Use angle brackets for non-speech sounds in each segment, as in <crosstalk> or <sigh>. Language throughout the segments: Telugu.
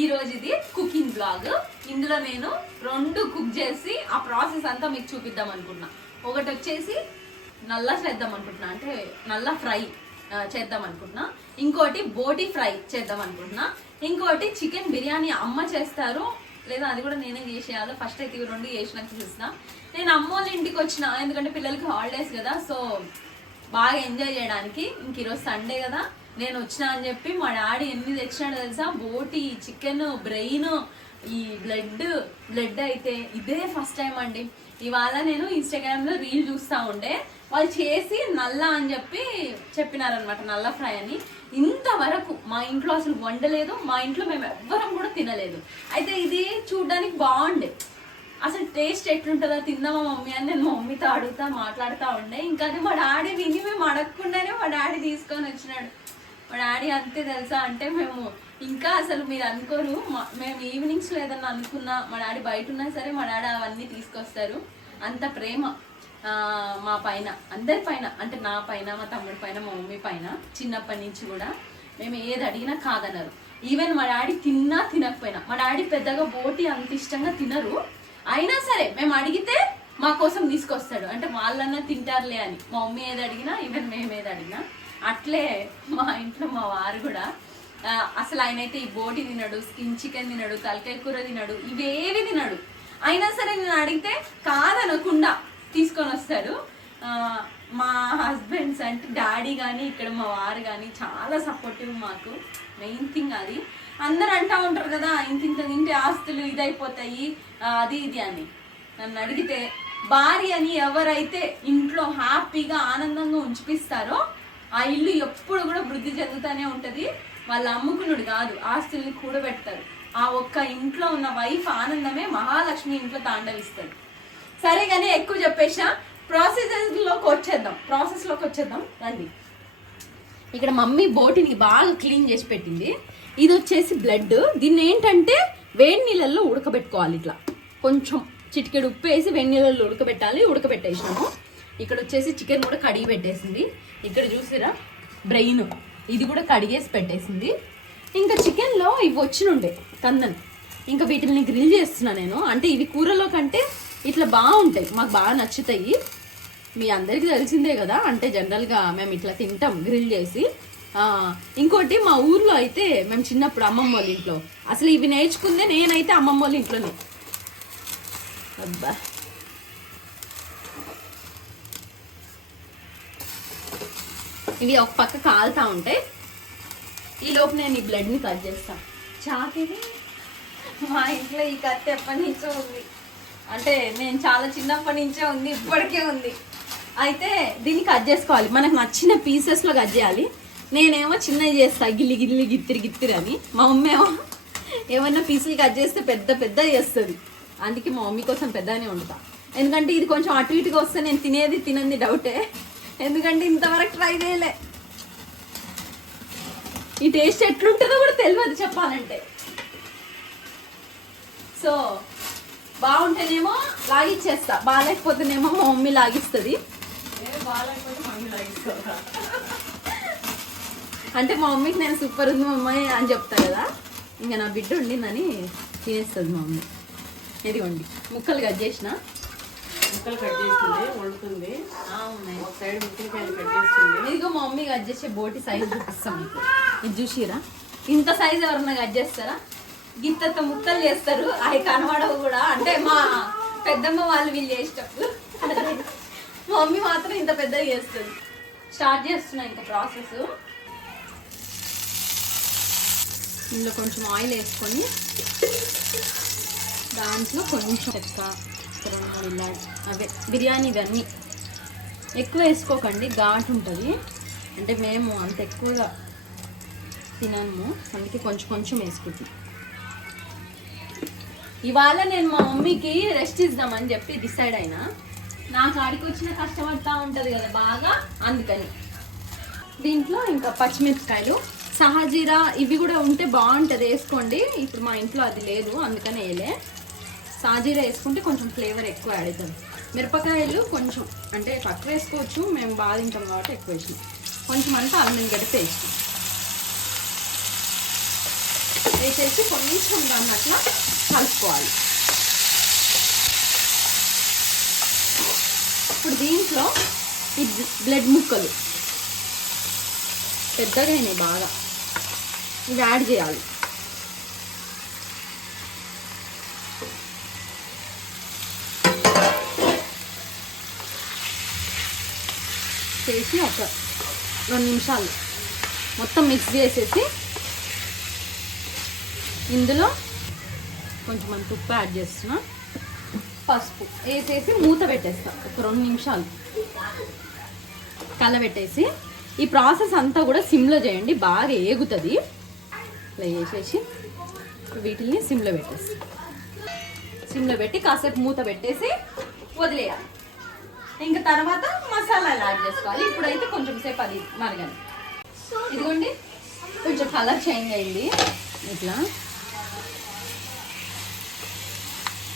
ఈ రోజు ఇది కుకింగ్ బ్లాగ్. ఇందులో నేను రెండు కుక్ చేసి ఆ ప్రాసెస్ అంతా మీకు చూపిద్దాం అనుకుంటున్నా. ఒకటి వచ్చేసి నల్ల చేద్దాం అనుకుంటున్నా. అంటే నల్ల ఫ్రై చేద్దాం అనుకుంటున్నా. ఇంకోటి బోటి ఫ్రై చేద్దాం అనుకుంటున్నా. ఇంకోటి చికెన్ బిర్యానీ అమ్మ చేస్తారు. లేదా అది కూడా నేనే చేసేయాలి. ఫస్ట్ అయితే ఇవి రెండు చేసినాక చూసిన. నేను అమ్మ వాళ్ళ ఇంటికి వచ్చిన ఎందుకంటే పిల్లలకి హాలిడేస్ కదా సో బాగా ఎంజాయ్ చేయడానికి. ఇంక ఈరోజు సండే కదా. నేను వచ్చినా అని చెప్పి మా డాడీ ఎన్ని తెచ్చినాడో తెలుసా? బోటి చికెన్ బ్రెయిన్ ఈ బ్లడ్ బ్లడ్ అయితే ఇదే ఫస్ట్ టైం అండి. ఇవాళ నేను ఇన్స్టాగ్రామ్లో రీల్ చూస్తా ఉండే. వాళ్ళు చేసి నల్ల అని చెప్పి చెప్పినారనమాట నల్ల ఫ్రై అని. ఇంతవరకు మా ఇంట్లో అసలు వండలేదు మా ఇంట్లో మేము ఎవ్వరం కూడా తినలేదు. అయితే ఇది చూడడానికి బాగుండే. అసలు టేస్ట్ ఎట్లుంటుందో తిందామా మమ్మీ అని నేను మా మమ్మీతో అడుగుతా మాట్లాడుతూ ఉండే. ఇంకా అది మా డాడీ విని మేము అడగకుండానే మా డాడీ తీసుకొని వచ్చినాడు. మా డాడీ అంతే తెలుసా? అంటే మేము ఇంకా అసలు మీరు అనుకోరు. మేము ఈవినింగ్స్లో ఏదన్నా అనుకున్నా మా డాడీ బయట ఉన్నా సరే మా డాడీ అవన్నీ తీసుకొస్తారు. అంత ప్రేమ మా పైన అందరి పైన అంటే నా పైన మా తమ్ముడి పైన మా మమ్మీ పైన చిన్నప్పటి నుంచి కూడా మేము ఏది అడిగినా కాదన్నారు. ఈవెన్ మా డాడీ తిన్నా తినకపోయినా మా డాడీ పెద్దగా బోటి అంత ఇష్టంగా తినరు. అయినా సరే మేము అడిగితే మా కోసం తీసుకొస్తాడు. అంటే వాళ్ళన్నా తింటారులే అని. మా మమ్మీ ఏది అడిగినా ఈవెన్ మేము ఏది అడిగినా అట్లే మా ఇంట్లో మా వారు కూడా అసలు ఆయన అయితే ఈ బోటి తినడు స్కిన్ చికెన్ తినడు తలకాయ కూర తినడు ఇవేవి తినడు. అయినా సరే నేను అడిగితే కాదనకుండా తీసుకొని వస్తాడు. మా హస్బెండ్స్ అంటే డాడీ కానీ ఇక్కడ మా వారు కానీ చాలా సపోర్టివ్ మాకు మెయిన్ థింగ్ అది. అందరు అంటా ఉంటారు కదా ఇంత ఇంత తింటే ఆస్తులు ఇదైపోతాయి అది ఇది అని. నన్ను అడిగితే భార్య అని ఎవరైతే ఇంట్లో హ్యాపీగా ఆనందంగా ఉంచిపిస్తారో ఆ ఇల్లు ఎప్పుడు కూడా వృద్ధి చెందుతూనే ఉంటుంది. వాళ్ళు అమ్ముకునుడు కాదు ఆస్తుల్ని కూడబెడతారు ఆ ఒక్క ఇంట్లో ఉన్న వైఫ్ ఆనందమే మహాలక్ష్మి ఇంట్లో తాండవిస్తుంది. సరే కానీ ఎక్కువ చెప్పేసా ప్రాసెసర్లోకి వచ్చేద్దాం. ప్రాసెస్లోకి వచ్చేద్దాం. రండి. ఇక్కడ మమ్మీ బోటిని బాగా క్లీన్ చేసి పెట్టింది. ఇది వచ్చేసి బ్లడ్. దీన్ని ఏంటంటే వేడి నీళ్ళల్లో ఉడకబెట్టుకోవాలి ఇట్లా. కొంచెం చిటికెడు ఉప్పు వేసి వేడి నీళ్ళల్లో ఉడకబెట్టాలి. ఉడకబెట్టేసినాము. ఇక్కడ వచ్చేసి చికెన్ కూడా కడిగి పెట్టేసింది. ఇక్కడ చూసిరా? బ్రెయిన్ ఇది కూడా కడిగేసి పెట్టేసింది. ఇంకా చికెన్లో ఇవి వచ్చినుండే కందన్ ఇంకా వీటిని గ్రిల్ చేస్తున్నా నేను. అంటే ఇవి కూరలో కంటే ఇట్లా బాగుంటాయి. మాకు బాగా నచ్చుతాయి. మీ అందరికీ తెలిసిందే కదా. అంటే జనరల్గా మేము ఇట్లా తింటాం గ్రిల్ చేసి. ఇంకోటి మా ఊర్లో అయితే మేము చిన్నప్పుడు అమ్మమ్మ వాళ్ళ ఇంట్లో. అసలు ఇవి నేర్చుకుందే నేనైతే అమ్మమ్మ వాళ్ళ ఇంట్లోనే. అబ్బా. ఇవి ఒక పక్క కాలుతా ఉంటాయి ఈ లోపు నేను ఈ బ్లడ్ని కట్ చేస్తా. చాకిది మా ఇంట్లో ఈ కత్తి ఎప్పటి నుంచో ఉంది. అంటే నేను చాలా చిన్నప్పటి నుంచే ఉంది ఇప్పటికే ఉంది. అయితే దీన్ని కట్ చేసుకోవాలి. మనకు నచ్చిన పీసెస్లో కట్ చేయాలి. నేనేమో చిన్నవి చేస్తా గిల్లి గిల్లి గిత్తిరి గిత్తిరి అని. మా మమ్మీ ఏమో ఏమన్నా పీసులు కట్ చేస్తే పెద్ద పెద్ద చేస్తుంది. అందుకే మా మమ్మీ కోసం పెద్దనే వండుతా. ఎందుకంటే ఇది కొంచెం అటు ఇటుగా వస్తే నేను తినేది తినంది డౌటే ఎందుకంటే ఇంతవరకు ట్రై చేయలే. ఈ టేస్ట్ ఎట్లుంటుందో కూడా తెలియదు చెప్పాలంటే. సో బాగుంటేనేమో లాగిచ్చేస్తా. బాగాలేకపోతేనేమో మా మమ్మీ లాగిస్తుంది. అంటే మా మమ్మీకి నేను సూపర్ ఉంది మా అమ్మాయి అని చెప్తా కదా. ఇంకా నా బిడ్డ ఉండిందని తినేస్తుంది మా మమ్మీ. ఇదిగోండి ముక్కలు కట్ చేసిన. ముక్కలు కట్ చేస్తుంది వండుతుంది ఒక సైడ్ ముక్కలకాయలు కట్ చేస్తుంది. ఇదిగో మా మమ్మీ కట్ చేసే బోటి సైజ్ చూపిస్తాం మీకు. ఇది చూసిరా? ఇంత సైజ్ ఎవరన్నా కట్ చేస్తారా? గింతంత ముక్కలు చేస్తారు. అవి కనబడవు కూడా. అంటే మా పెద్దమ్మ వాళ్ళు వీళ్ళు చేసేటప్పుడు. మా మమ్మీ మాత్రం ఇంత పెద్దగా చేస్తుంది. స్టార్ట్ చేస్తున్నా ఇంకా ప్రాసెస్ ఇందులో కొంచెం ఆయిల్ వేసుకొని దాంట్లో కొంచెం చెక్క. రెండు మూడు అవే బిర్యానీ ఇవన్నీ ఎక్కువ వేసుకోకండి ఘాటు ఉంటుంది. అంటే మేము అంత ఎక్కువగా తినము అందుకే కొంచెం కొంచెం వేసుకుంటాం. ఇవాళ నేను మా మమ్మీకి రెస్ట్ ఇద్దామని చెప్పి డిసైడ్ అయినా. నాకు ఆడికి వచ్చిన కష్టపడతా ఉంటుంది కదా బాగా అందుకని. దీంట్లో ఇంకా పచ్చిమిరపకాయలు సహజీరా ఇవి కూడా ఉంటే బాగుంటుంది వేసుకోండి. ఇప్పుడు మా ఇంట్లో అది లేదు అందుకని వేయలే. సాజీరా వేసుకుంటే కొంచెం ఫ్లేవర్ ఎక్కువ యాడ్ అవుతుంది. మిరపకాయలు కొంచెం అంటే తక్కువ వేసుకోవచ్చు మేము బాగా తింటాం కాబట్టి ఎక్కువ వేసినాం. కొంచెం అంటే అల్లం గడ్డ పేస్ట్. వేసేసి కొంచెం దాన్ని అట్లా కలుపుకోవాలి. ఇప్పుడు దీంట్లో ఈ బ్లడ్ ముక్కలు. పెద్దగా అయినాయి బాగా. ఇవి యాడ్ చేయాలి. చేసి ఒక రెండు నిమిషాలు మొత్తం మిక్స్ చేసేసి ఇందులో కొంచెం అంత ఉప్పు యాడ్ చేస్తున్నా. పసుపు వేసేసి మూత పెట్టేస్తా. ఒక రెండు నిమిషాలు కలబెట్టేసి ఈ ప్రాసెస్ అంతా కూడా సిమ్లో చేయండి బాగా ఏగుతుంది. ఇట్లా వేసేసి వీటిని సిమ్లో పెట్టేసి సిమ్లో పెట్టి కాసేపు మూత పెట్టేసి వదిలేయాలి. ఇంకా తర్వాత మసాలాలు యాడ్ చేసుకోవాలి. ఇప్పుడైతే కొంచెం సేపు అది మరగండి ఇదిగోండి. కొంచెం కలర్ చేంజ్ అయింది. ఇట్లా.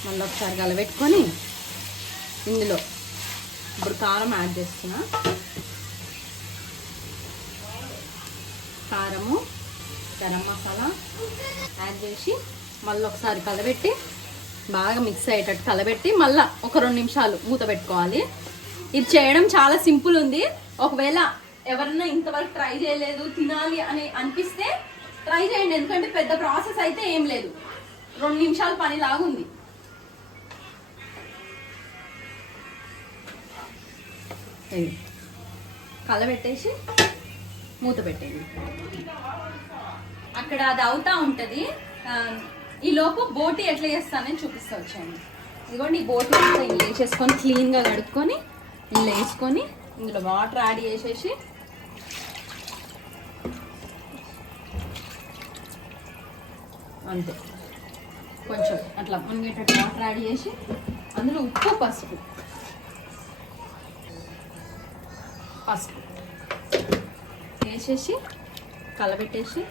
మళ్ళీ ఒకసారి కలబెట్టుకొని ఇందులో ఇప్పుడు కారం యాడ్ చేస్తున్నా. కారము గరం మసాలా యాడ్ చేసి మళ్ళీ ఒకసారి కలబెట్టి బాగా మిక్స్ అయ్యేటట్టు కలబెట్టి మళ్ళీ ఒక రెండు నిమిషాలు మూత పెట్టుకోవాలి. ఇది చేయడం చాలా సింపుల్ ఉంది. ఒకవేళ ఎవరన్నా ఇంతవరకు ట్రై చేయలేదు తినాలి అని అనిపిస్తే ట్రై చేయండి. ఎందుకంటే పెద్ద ప్రాసెస్ అయితే ఏం లేదు. రెండు నిమిషాల పని లాగుంది కలబెట్టేసి మూత పెట్టేది అక్కడ అది అవుతా ఉంటుంది. ఈలోపు ఈ లోపు బోటి ఎట్లా చేస్తానని చూపిస్తా వచ్చాను. ఇదిగోండి ఈ బోటి వేసేసుకొని క్లీన్గా కడుక్కొని ఇలా వేసుకొని ఇందులో వాటర్ యాడ్ చేసేసి అంతే. కొంచెం అట్లా మునిగేటట్టు వాటర్ యాడ్ చేసి అందులో ఉప్పు పసుపు. పసుపు వేసేసి కలబెట్టేసి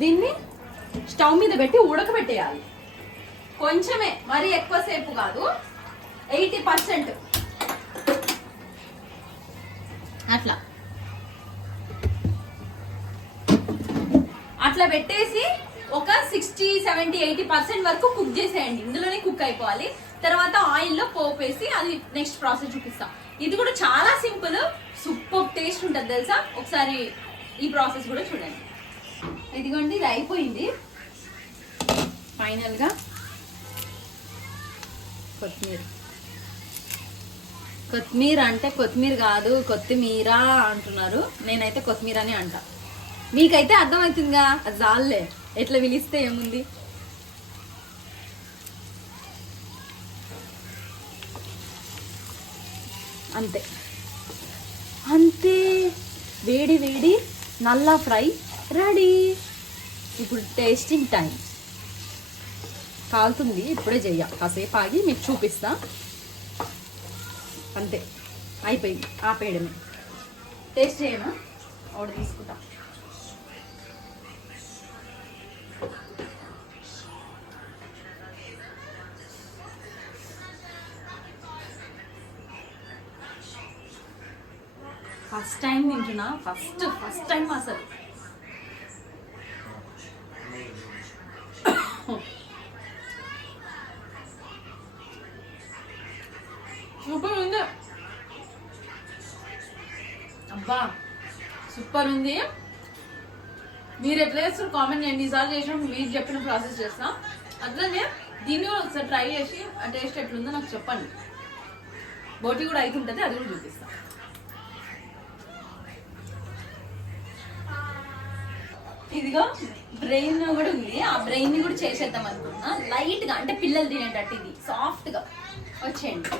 దీన్ని స్టవ్ మీద పెట్టి ఉడకబెట్టేయాలి. కొంచెమే మరీ ఎక్కువసేపు కాదు. Eighty percent. అట్లా. అట్లా పెట్టేసి ఒక సిక్స్టీ సెవెంటీ ఎయిటీ పర్సెంట్ వరకు కుక్ చేసేయండి. ఇందులోనే కుక్ అయిపోవాలి. తర్వాత ఆయిల్లో పోపు వేసి అది నెక్స్ట్ ప్రాసెస్ చూపిస్తాం. ఇది కూడా చాలా సింపుల్ సూపర్ టేస్ట్ ఉంటుంది తెలుసా? ఒకసారి ఈ ప్రాసెస్ కూడా చూడండి. ఇదిగోండి ఇది అయిపోయింది. ఫైనల్గా కొత్తిమీర. కొత్తిమీర అంటే కొత్తిమీర కాదు కొత్తిమీర అంటున్నారు. నేనైతే కొత్తిమీర అని అంట. మీకైతే అర్థమవుతుందిగా? అది ఎట్లా పిలిస్తే ఏముంది? అంతే. అంతే. వేడి వేడి నల్ల ఫ్రై రెడీ. ఇప్పుడు టేస్టింగ్ టైం. కాలుతుంది. ఇప్పుడే చెయ్య కాసేపు ఆగి మీకు చూపిస్తాను అంతే. అయిపోయింది. ఆపేయడమే. టేస్ట్ చేయమా ఆవిడ తీసుకుంటా. ఫస్ట్ టైం తింటున్నా. ఫస్ట్ ఫస్ట్ టైం అసలు. చేస్తారు కామెంట్ నేను ఈసారి చేసినప్పుడు మీరు చెప్పిన ప్రాసెస్ చేస్తా. అట్లనే దీన్ని కూడా ఒకసారి ట్రై చేసి ఆ టేస్ట్ ఎట్లుందో నాకు చెప్పండి. బోటి కూడా అవుతుంటుంది అది కూడా చూపిస్తా. ఇదిగో బ్రెయిన్ కూడా ఉంది. ఆ బ్రెయిన్ని కూడా చేసేద్దాం అనుకున్నా. లైట్గా అంటే పిల్లలు తినేటట్టు ఇది. సాఫ్ట్గా వచ్చేయండి.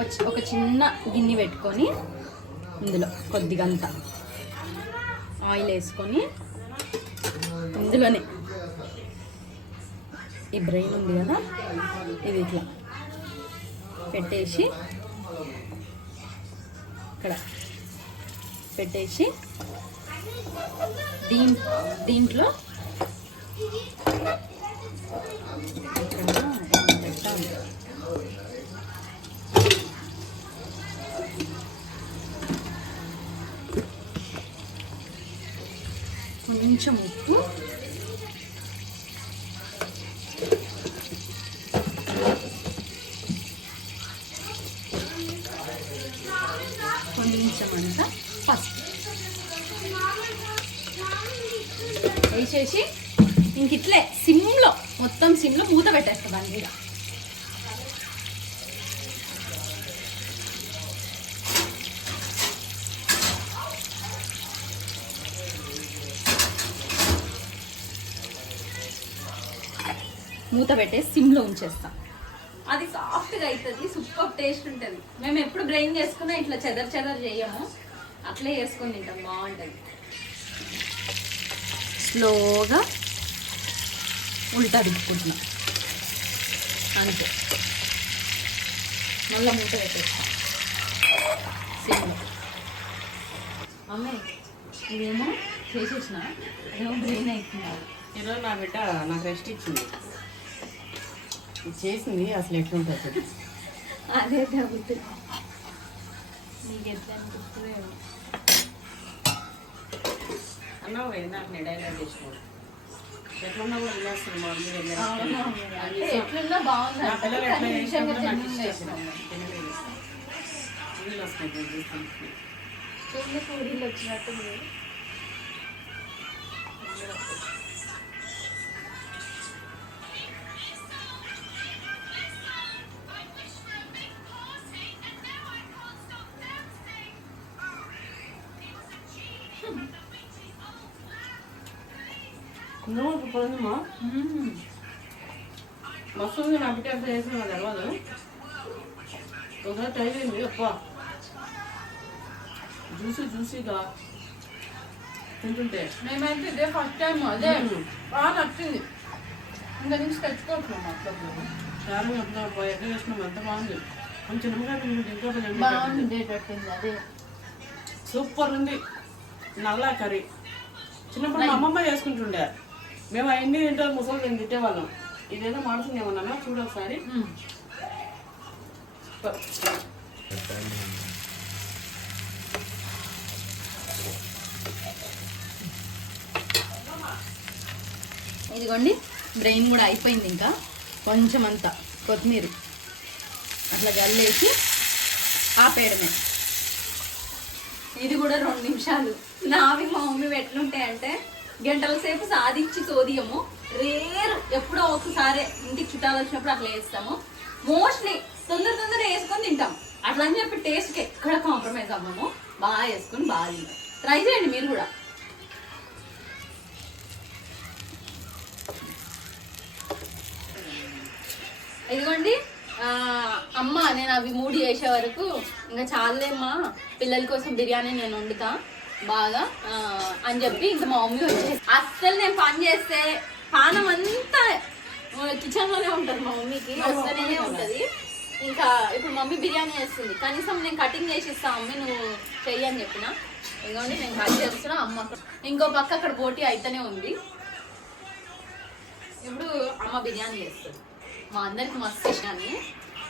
వచ్చి ఒక చిన్న గిన్నె పెట్టుకొని ఇందులో కొద్దిగా ఆయిల్ వేసుకొని ఇందులోనే ఈ బ్రెయిన్ ఉంది కదా ఇది ఇట్లా పెట్టేసి ఇక్కడ పెట్టేసి దీం దీంట్లో ఇక్కడ కొంచెం ఉప్పు కొంచెం అంత పసుపు వేసేసి ఇంక ఇట్లే సిమ్లో మొత్తం సిమ్లో మూత పెట్టేస్తా దాని మీద మూత పెట్టేసి సిమ్లో ఉంచేస్తాం. అది సాఫ్ట్గా అవుతుంది సూపర్ టేస్ట్ ఉంటుంది. మేము ఎప్పుడు బ్రెయిన్ చేసుకున్నా ఇట్లా చెదర్ చెదర్ చేయము. అట్లే చేసుకొని తింటాం బాగుంటుంది. స్లోగా ఉల్టా తిప్పుకుంటున్నాం. అంతే. మళ్ళీ మూత పెట్టేస్తాం. సిమ్లో. అమ్మే ఇదేమో చేసేసిన? ఏమో బ్రెయిన్ అవుతున్నారు ఈరోజు నా బిడ్డ నాకు రెస్ట్ ఇచ్చింది. ఇది చేసింది అసలు ఎట్లుంటుంది. అదే డౌట్ నీకు ఎట్లా అనిపిస్తుందో. అన్నావు నాకు నేను డైలాగ్ చేసినాడు ఎట్లున్నా కూడా వినేస్తుంది మా ఎట్లున్నా బాగుంది నా పిల్లలు ఎట్లా చేసినా నాకు ఇష్టం. నేను చూస్తాను. వచ్చినట్టు నువ్వు ఇప్పుడు పొందమా. మస్తు ఉంది నా బిడ్డ ఎంత చేసిన తెలియదు ఒకసారి ట్రై చేయండి అప్ప జ్యూసీ జ్యూసీగా తింటుంటే. మేమైతే ఇదే ఫస్ట్ టైం అదే. బాగా నచ్చింది. ఇంకా నుంచి తెచ్చుకోవట్లేము అట్లా కారం ఎంత ఎట్లా చేసినాం ఎంత బాగుంది. కొంచెం అదే. సూపర్ ఉంది. నల్ల కర్రీ. చిన్నప్పుడు మా అమ్మమ్మ చేసుకుంటుండే. మేము అవన్నీ తింటే ముసలి నేను తిట్టేవాళ్ళం ఇదేదో మాడుతుందేమన్నా చూడు ఒకసారి. ఇదిగోండి బ్రెయిన్ కూడా అయిపోయింది ఇంకా. కొంచెం అంతా కొత్తిమీర. అట్లా గల్లేసి ఆపేయడమే. ఇది కూడా రెండు నిమిషాలు. నావి మా మమ్మీ ఎట్లుంటాయంటే గంటల సేపు సాధించి చోదియము రేర్ ఎప్పుడో ఒకసారి ఇంటికి చుట్టాలు వచ్చినప్పుడు అట్లా వేస్తాము మోస్ట్లీ తొందర తొందర వేసుకొని తింటాం. అట్లా అని చెప్పి టేస్ట్కి ఎక్కడ కాంప్రమైజ్ అవ్వము. బాగా వేసుకొని బాగా తింటాం. ట్రై చేయండి మీరు కూడా. ఇదిగోండి అమ్మ నేను అవి మూడు చేసే వరకు ఇంకా చాలేమ్మా. పిల్లల కోసం బిర్యానీ నేను వండుతా. బాగా అని చెప్పి ఇంకా మా మమ్మీ వచ్చేసి అస్సలు నేను పని చేస్తే పానం అంతా కిచెన్లోనే ఉంటుంది మా మమ్మీకి వస్తూనే ఉంటది. ఇంకా ఇప్పుడు మమ్మీ బిర్యానీ చేస్తుంది. కనీసం నేను కటింగ్ చేసి ఇస్తా మమ్మీ నువ్వు చెయ్యి అని చెప్పిన. ఇదిగోండి నేను కట్ చేస్తున్నా అమ్మ ఇంకో పక్క అక్కడ పోటీ అయితేనే ఉంది. ఇప్పుడు అమ్మ బిర్యానీ చేస్తుంది. మా అందరికి మస్తు బిర్యానీ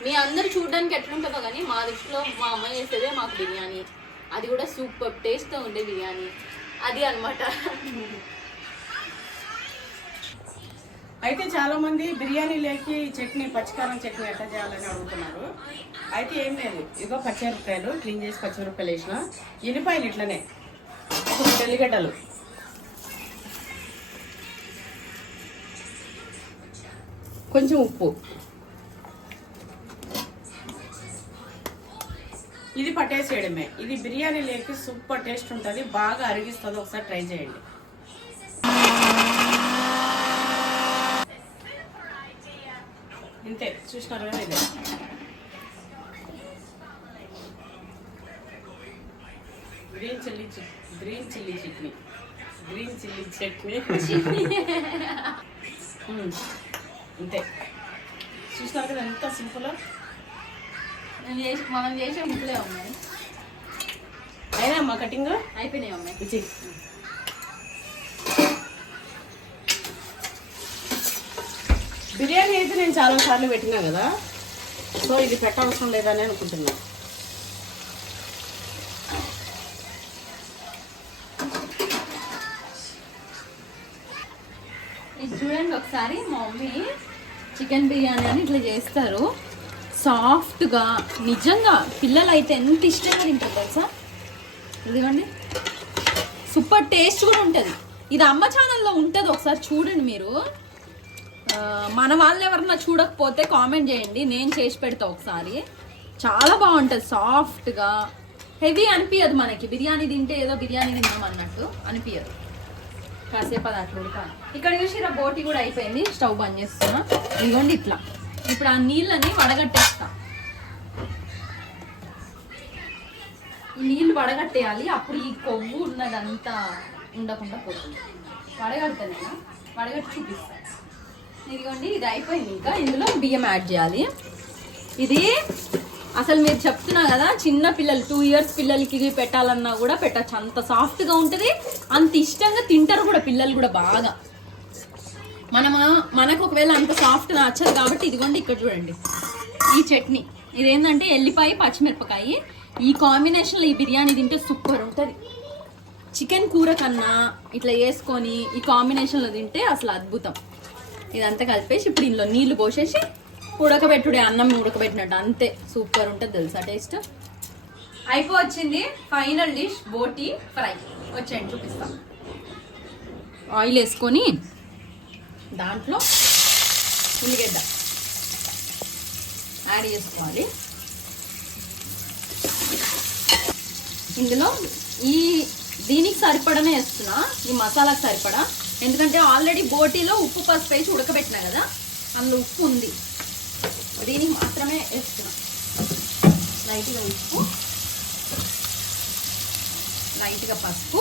మీ అందరు చూడడానికి ఎట్లుంటుందో కానీ మా దృష్టిలో మా అమ్మ చేసేదే మాకు బిర్యానీ. అది కూడా సూపర్ టేస్ట్తో ఉండే బిర్యానీ. అది అనమాట అయితే చాలా మంది బిర్యానీ లేకి చట్నీ పచ్చికారం చట్నీ ఎట్లా చేయాలని అడుగుతున్నారు. అయితే ఏం లేదు. ఇదిగో పచ్చిమిరపకాయలు క్లీన్ చేసి పచ్చిమిరపకాయలు వేసిన. ఎల్లిపాయలు ఇట్లనే. ఎల్లిగడ్డలు. కొంచెం ఉప్పు. ఇది పట్టేసేయడమే. ఇది బిర్యానీ లేకి సూపర్ టేస్ట్ ఉంటుంది బాగా అరిగిస్తుంది ఒకసారి ట్రై చేయండి. ఇంతే చూసినారు కదా ఇదే green chilli green chilli chutney. Green chilli chutney. <laughs> ఇంతే. చూసినారు కదా ఎంత సింపుల్? నేను చేసి మనం చేసే ముక్కలే ఉన్నాయి. అయినా మా కటింగ్? అయిపోయినాయి అమ్మాయి. ఇచ్చి. బిర్యానీ అయితే నేను చాలా సార్లు పెట్టినా కదా? సో ఇది పెట్టవసరం లేదని అనుకుంటున్నా. ఇది చూడండి ఒకసారి మా మమ్మీ చికెన్ బిర్యానీ అని ఇట్లా చేస్తారు. సాఫ్ట్గా నిజంగా పిల్లలు అయితే ఎంత ఇష్టంగా తింటారు తెలుసా? ఇదిగోండి సూపర్ టేస్ట్ కూడా ఉంటుంది. ఇది అమ్మ ఛానల్లో ఉంటుంది ఒకసారి చూడండి మీరు. మన వాళ్ళు ఎవరన్నా చూడకపోతే కామెంట్ చేయండి. నేను చేసి పెడతా ఒకసారి. చాలా బాగుంటుంది సాఫ్ట్గా. హెవీ అనిపించదు మనకి. బిర్యానీ తింటే ఏదో బిర్యానీ తిన్నాం అన్నట్టు అనిపించదు కాసేపు అది అట్లా ఇక్కడ చూసి ఇలా బోటి కూడా అయిపోయింది. స్టవ్ బంద్ చేస్తున్నా. ఇదిగోండి ఇట్లా. ఇప్పుడు ఆ నీళ్ళని వడగట్టేస్తా. ఈ నీళ్ళు వడగట్టేయాలి అప్పుడు ఈ కొవ్వు ఉన్నదంతా ఉండకుండా పోతుంది. వడగడతానేనా? వడగట్టి చూపిస్తాను ఇదిగోండి ఇది అయిపోయింది ఇంకా. ఇందులో బియ్యం యాడ్ చేయాలి. ఇది అసలు మీరు చెప్తున్నా కదా చిన్న పిల్లలు టూ ఇయర్స్ పిల్లలకి పెట్టాలన్నా కూడా పెట్టచ్చు. అంత సాఫ్ట్గా ఉంటుంది. అంత ఇష్టంగా తింటారు కూడా పిల్లలు కూడా బాగా. మనము మనకు ఒకవేళ అంత సాఫ్ట్ నచ్చదు కాబట్టి ఇదిగోండి ఇక్కడ చూడండి. ఈ చట్నీ. ఇదేంటంటే ఎల్లిపాయ పచ్చిమిరపకాయ. ఈ కాంబినేషన్లో ఈ బిర్యానీ తింటే సూపర్ ఉంటుంది. చికెన్ కూర కన్నా ఇట్లా వేసుకొని ఈ కాంబినేషన్లో తింటే అసలు అద్భుతం. ఇదంతా కలిపేసి ఇప్పుడు ఇందులో నీళ్ళు పోసేసి ఉడకబెట్టుడే అన్నం ఉడకబెట్టినట్టు. అంతే. సూపర్ ఉంటుంది తెలుసా టేస్ట్ అయిపోవచ్చింది ఫైనల్ డిష్ బోటి ఫ్రై వచ్చేయండి చూపిస్తాం. ఆయిల్ వేసుకొని దాంట్లో ఉల్లిగడ్డ యాడ్ చేసుకోవాలి. ఇందులో ఈ దీనికి సరిపడనే వేస్తున్నా ఈ మసాలాకు సరిపడా. ఎందుకంటే ఆల్రెడీ బోటీలో ఉప్పు పసుపు వేసి ఉడకబెట్టినా కదా అందులో ఉప్పు ఉంది. దీనికి మాత్రమే వేస్తున్నా. లైట్గా ఉప్పు లైట్గా పసుపు.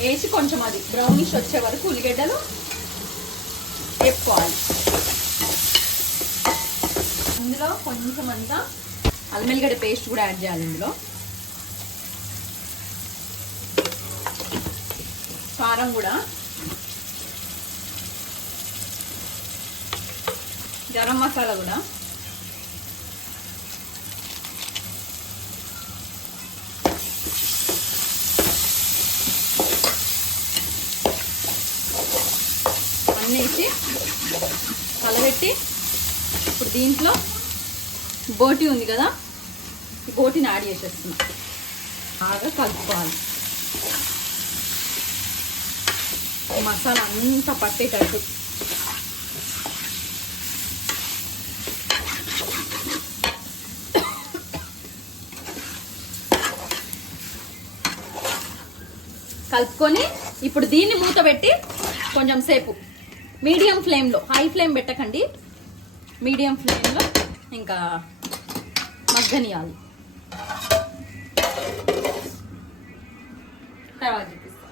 వేసి కొంచెం అది బ్రౌనిష్ వచ్చే వరకు ఉల్లిగడ్డలు వేపుకోవాలి ఇందులో కొంచెం అంతా అల్లమెల్లిగడ్డ పేస్ట్ కూడా యాడ్ చేయాలి ఇందులో. కారం కూడా. గరం మసాలా కూడా. అన్నీ కలబెట్టి ఇప్పుడు దీంట్లో బోటి ఉంది కదా ఈ బోటిని యాడ్ చేసేస్తున్నా. బాగా కలుపుకోవాలి. మసాలా అంతా పట్టేటట్టు. కలుపుకొని ఇప్పుడు దీన్ని మూత పెట్టి కొంచెం సేపు మీడియం ఫ్లేమ్లో హై ఫ్లేమ్ పెట్టకండి. మీడియం ఫ్లేమ్లో ఇంకా మగ్గనియాలి. తర్వాత చూపిస్తా.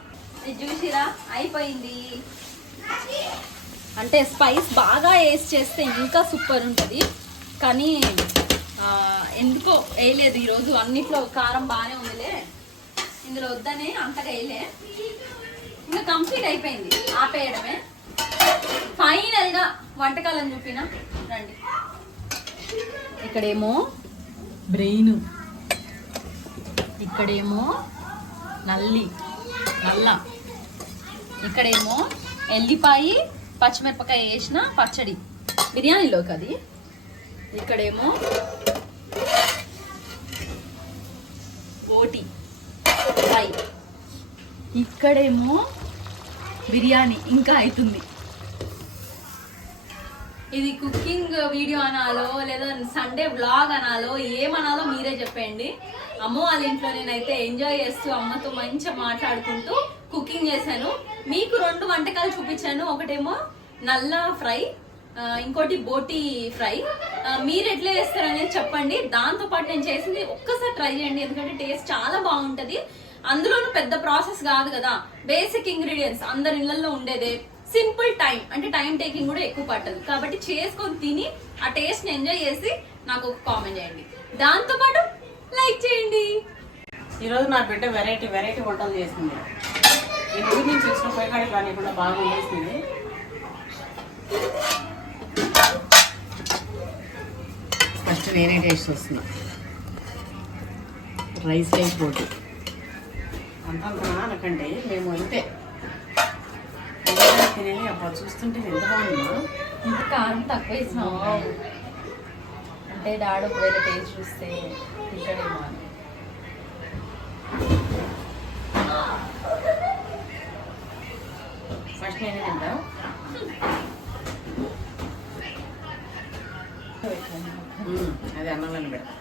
ఇది చూసిరా? అయిపోయింది. అంటే స్పైస్ బాగా వేసి చేస్తే ఇంకా సూపర్ ఉంటుంది. కానీ ఎందుకో వేయలేదు. ఈరోజు అన్నిట్లో కారం బాగానే ఉందిలే. ఇందులో వద్దనే అంతగా వేయలే. ఇంకా కంప్లీట్ అయిపోయింది. ఆపేయడమే. ఫైనల్గా వంటకాలం చూపిన రండి. ఇక్కడేమో బ్రెయిన్. ఇక్కడేమో నల్లి నల్ల. ఇక్కడేమో ఎల్లిపాయి పచ్చిమిరపకాయ వేసిన పచ్చడి. బిర్యానీలోకి అది. ఇక్కడేమో ఓటి ఫ్రై. ఇక్కడేమో బిర్యానీ ఇంకా అవుతుంది. ఇది కుకింగ్ వీడియో అనాలో లేదా సండే వ్లాగ్ అనాలో ఏమనాలో మీరే చెప్పండి అమ్మ వాళ్ళ ఇంట్లో నేనైతే ఎంజాయ్ చేస్తూ అమ్మతో మంచిగా మాట్లాడుకుంటూ కుకింగ్ చేశాను. మీకు రెండు వంటకాలు చూపించాను. ఒకటేమో నల్ల ఫ్రై ఇంకోటి బోటి ఫ్రై. మీరు ఎట్లా చేస్తారనేది చెప్పండి. దాంతో పాటు నేను చేసింది ఒక్కసారి ట్రై చేయండి. ఎందుకంటే టేస్ట్ చాలా బాగుంటుంది. అందులోనూ పెద్ద ప్రాసెస్ కాదు కదా. బేసిక్ ఇంగ్రీడియంట్స్ అందరి ఇళ్ళలో ఉండేదే. సింపుల్ టైం అంటే టైం టేకింగ్ కూడా ఎక్కువ పట్టదు. కాబట్టి చేసుకొని తిని ఆ టేస్ట్ని ఎంజాయ్ చేసి నాకు ఒక కామెంట్ చేయండి. దాంతో పాటు లైక్ చేయండి. ఈరోజు నా బిడ్డ వెరైటీ వెరైటీ వంటలు చేసింది. ఈ ఊరి నుంచి వచ్చిన పోయికాడికి రానికుండా బాగా చేసింది ఫస్ట్ నేనే టేస్ట్ వస్తుంది రైస్ లైక్ అంతంతనా అనకండి మేము అంతే. తినేది అబ్బా చూస్తుంటే ఎంత బాగుందా ఇంత కారం తక్కువ వేసినావు. అంటే డాడీ ఒకవేళ టేస్ట్ చూస్తే తింటాడేమో అని. ఫస్ట్ నేనే తింటా. అది అన్నంలో పెడతా.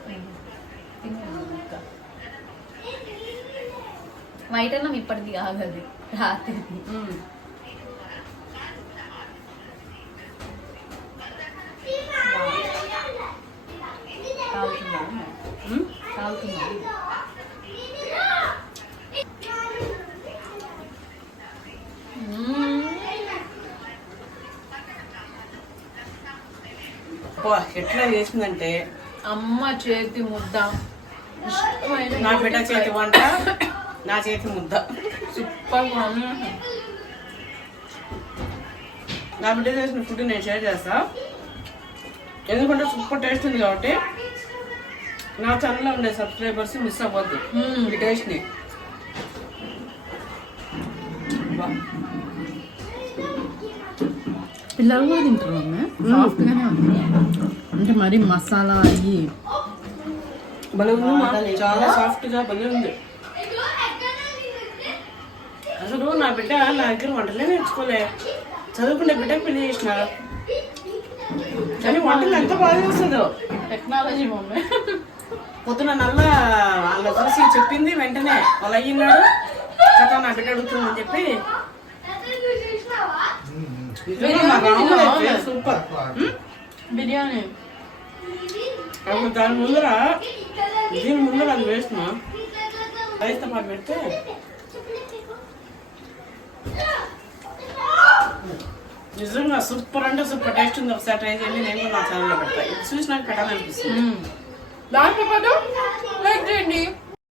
వైట్ అన్నం ఇప్పటిది కాదు అది. రాత్రి. ఎట్లా చేసిందంటే? అమ్మ చేతి ముద్ద. ఇష్టమైన నా బిడ్డ చేతి వంట. నా చేతి ముద్ద. సూపర్ నా బిడ్డ చేసిన ఫుడ్ నేను షేర్ చేస్తా. ఎందుకంటే సూపర్ టేస్ట్ ఉంది కాబట్టి నా ఛానల్లో ఉండే సబ్స్క్రైబర్స్ మిస్ అవ్వద్దు. ఈ టేస్ట్ని పిల్లలు కూడా తింటారు అమ్మ. సాఫ్ట్గానే ఉంది. అంటే మరి మసాలా అయ్యి. చాలా సాఫ్ట్గా భలే ఉంది అసలు నా బిడ్డ నా దగ్గర వంటలే నేర్చుకోలే. చదువుకునే బిడ్డకి పెళ్ళి చేసిన. కానీ వంటలు ఎంత బాగా చేస్తుందో. Technology mummy. పొద్దున నల్ల వాళ్ళ చూసి చెప్పింది వెంటనే. వాళ్ళు అయ్యిన్నాడు కథ నా బిడ్డ అడుగుతుందని చెప్పి. సూపర్? బిర్యానీ. అప్పుడు దాని ముందర దీని ముందర అది వేసిన రైస్తో పాటు పెడితే నిజంగా సూపర్ అంటే సూపర్ టేస్ట్ ఉంది. ఒకసారి ట్రై చేయండి. నేను కూడా నా ఛానల్లో పెడతా. ఇది చూసి నాకు పెట్టాలనిపిస్తుంది దాంతో పాటు లైక్ చేయండి